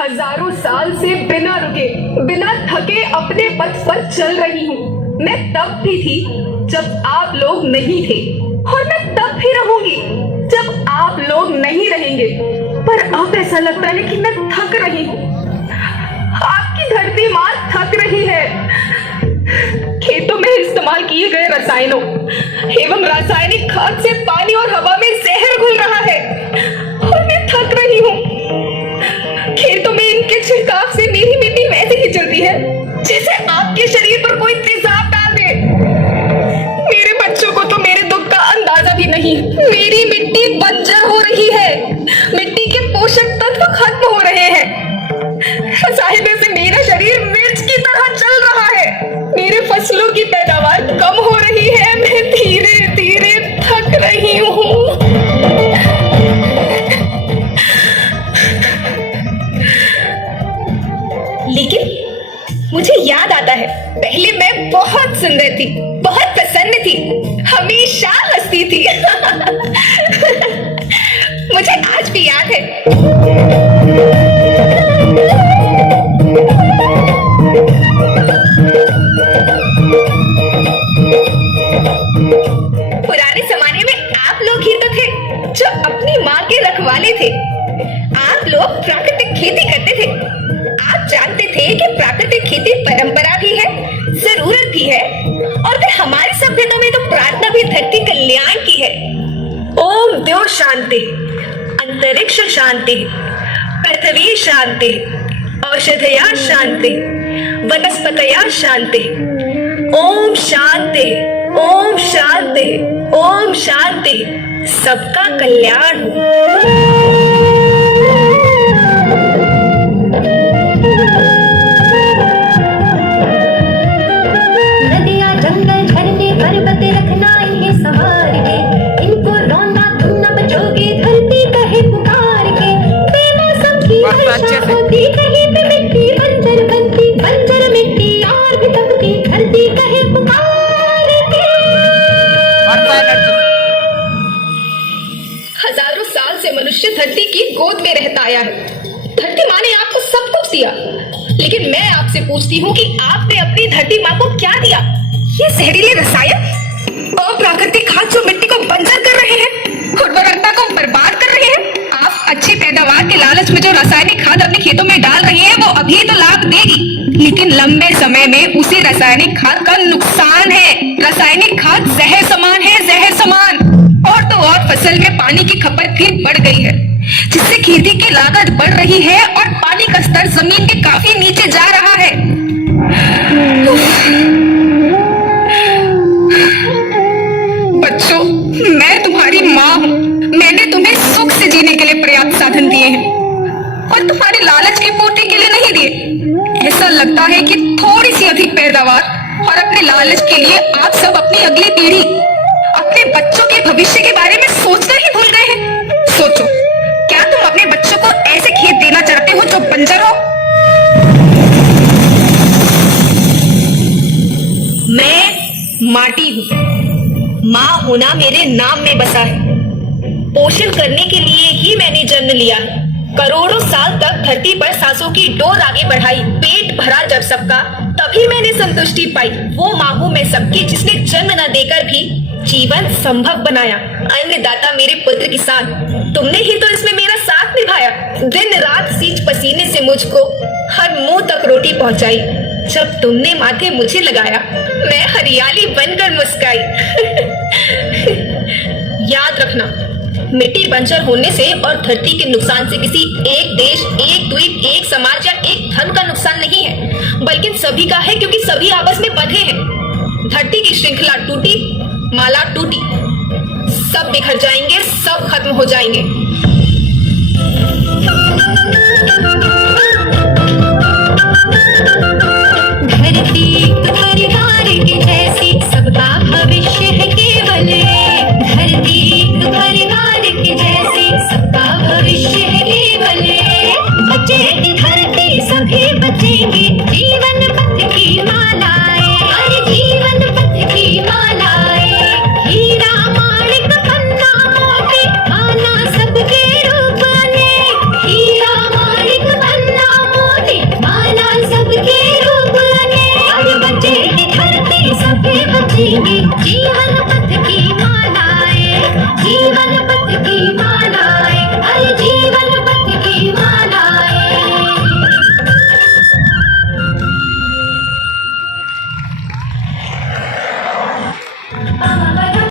हजारों साल से बिना रुके बिना थके अपने पथ पर चल रही हूँ। मैं तब भी थी जब आप लोग नहीं थे, और मैं तब भी रहूंगी जब आप लोग नहीं रहेंगे। पर अब ऐसा लगता है कि मैं थक रही हूँ। आपकी धरती माँ थक रही है। खेतों में इस्तेमाल किए गए रसायनों एवं रासायनिक खाद से पानी और हवा में जहर घुल रहा है, और मैं थक रही हूँ। खेतों में इनके छिड़काव से मेरी मिट्टी वैसे ही चलती है जैसे आपके शरीर पर कोई तेजाब डाल दे। मेरे बच्चों को तो मेरे दुख का अंदाजा भी नहीं। मेरी मिट्टी बंजर हो रही है, मिट्टी के पोषक तत्व खत्म हो रहे हैं। रसायनों से मेरा शरीर मिर्च की तरह चल रहा है। मेरे फसलों की पैदावार कम हो रही है। मैं धीरे धीरे थक रही हूँ। लेकिन मुझे याद आता है, पहले मैं बहुत सुंदर थी, बहुत प्रसन्न थी, हमेशा हंसती थी। मुझे आज भी याद है। पुराने जमाने में आप लोग ही तो थे जो अपनी माँ के रखवाले थे। आप लोग प्राकृतिक खेती करते थे। आप जानते थे कि प्राकृतिक खेती परंपरा भी है, जरूरत भी है, और फिर हमारी सभ्यता में तो प्रार्थना भी धरती कल्याण की है। ओम द्यो शांति, अंतरिक्ष शांति, पृथ्वी शांति, औषधया शांति, वनस्पतया शांति। ओम शांति, ओम शांति, ओम शांति। सबका कल्याण हो। पर्वत रखना इन्हें संभाल के, इनको रोना तुम न बचोगे, धरती कहे पुकार के। बेमौसम की वर्षा होती, कहीं पे मिट्टी बंजर बनती, बंजर मिट्टी और भी दबती, धरती कहे पुकार के। हजारों साल से मनुष्य धरती की गोद में रहता आया है। धरती माँ ने आपको सब कुछ दिया, लेकिन मैं आपसे पूछती हूँ कि आपने अपनी धरती माँ को क्या दिया? ये जहरीले रसायन और प्राकृतिक खाद जो मिट्टी को बंजर कर रहे हैं, उर्वरकता को बर्बाद कर रहे हैं। आप अच्छी पैदावार के लालच में जो रासायनिक खाद अपने खेतों में डाल रही हैं, वो अभी तो लाभ देगी, लेकिन लंबे समय में उसी रासायनिक खाद का नुकसान है। रासायनिक खाद जहर समान है, जहर समान। और तो और फसल में पानी की खपत भी बढ़ गई है, जिससे खेती की लागत बढ़ रही है और पानी का स्तर जमीन के काफी नीचे जा रहा है। बच्चों, मैं तुम्हारी माँ हूँ। मैंने तुम्हें सुख से जीने के लिए पर्याप्त साधन दिए हैं, और तुम्हारे लालच की पूर्ति के लिए नहीं दिए। ऐसा लगता है कि थोड़ी सी अधिक पैदावार और अपने लालच के लिए आप सब अपनी अगली पीढ़ी, अपने बच्चों के भविष्य के बारे में सोचना ही भूल गए हैं। सोचो, क्या तुम अपने बच्चों को ऐसे खेत देना चाहते हो जो बंजर हो? मैं माटी हूँ। माँ होना मेरे नाम में बसा है। पोषण करने के लिए ही मैंने जन्म लिया है। करोड़ों साल तक धरती पर सांसों की डोर आगे बढ़ाई, पेट भरा जब सबका, तभी मैंने संतुष्टि पाई। वो माँ हूँ मैं सबकी, जिसने जन्म न देकर भी जीवन संभव बनाया। अन्नदाता मेरे पुत्र किसान, तुमने ही तो इसमें मेरा साथ निभाया। दिन रात सींच पसीने से मुझको हर मुंह तक रोटी पहुंचाई। जब तुमने माथे मुझे लगाया, मैं हरियाली बनकर मुस्काई। याद रखना, मिट्टी बंजर होने से और धरती के नुकसान से किसी एक देश, एक द्वीप, एक समाज या एक धर्म का नुकसान नहीं है, बल्कि सभी का है, क्योंकि सभी आपस में बंधे हैं। धरती की श्रृंखला टूटी, माला टूटी, सब बिखर जाएंगे, सब खत्म हो जाएंगे। धरती तुम्हारी हार के जैसी, सबका भविष्य है केवल। धरती तुम्हारी हार के जैसी, सबका भविष्य है केवल। बचेगी धरती, सभी बचेंगे, जीवन पथ की मालाएं, हर जीवन पथ की मालाएं। हीरा माणिक पन्ना मोती, आना सबके रूप में। हीरा माणिक पन्ना जिएंगे जीवन